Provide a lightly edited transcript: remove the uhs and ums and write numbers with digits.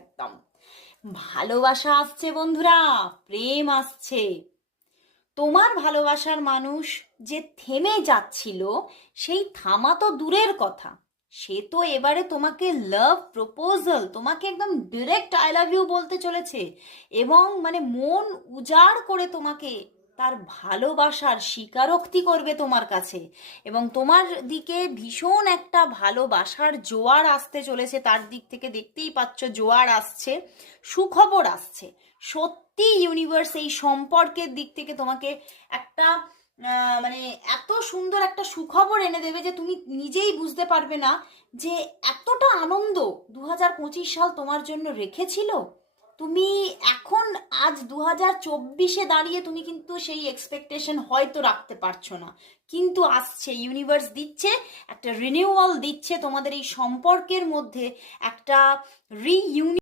একদম ভালোবাসা আসছে বন্ধুরা, প্রেম আসছে। তোমার ভালোবাসার মানুষ যে থেমে যাচ্ছিল, সেই থামা তো দূরের কথা, সে তো এবারে তোমাকে লাভ প্রপোজাল, তোমাকে একদম ডিরেক্ট আই লাভ ইউ বলতে চলেছে। এবং মানে মন উজাড় করে তোমাকে তার ভালোবাসার স্বীকারোক্তি করবে তোমার কাছে। এবং তোমার দিকে ভীষণ একটা ভালোবাসার জোয়ার আসতে চলেছে, তার দিক থেকে দেখতেই পাচ্ছ জোয়ার আসছে, সুখবর আসছে। সত্যি ইউনিভার্স এই সম্পর্কের দিক থেকে তোমাকে একটা মানে এত সুন্দর একটা সুখবর এনে দেবে যে তুমি নিজেই বুঝতে পারবে না যে এতটা আনন্দ 2025 সাল তোমার জন্য রেখেছিল। তুমি এখন আজ 2024-এ দাঁড়িয়ে তুমি কিন্তু সেই এক্সপেকটেশন হয়তো রাখতে পারছো না, কিন্তু আসছে, ইউনিভার্স দিচ্ছে একটা রিনিউয়াল, দিচ্ছে তোমাদের এই সম্পর্কের মধ্যে একটা রিইউনিয়ন।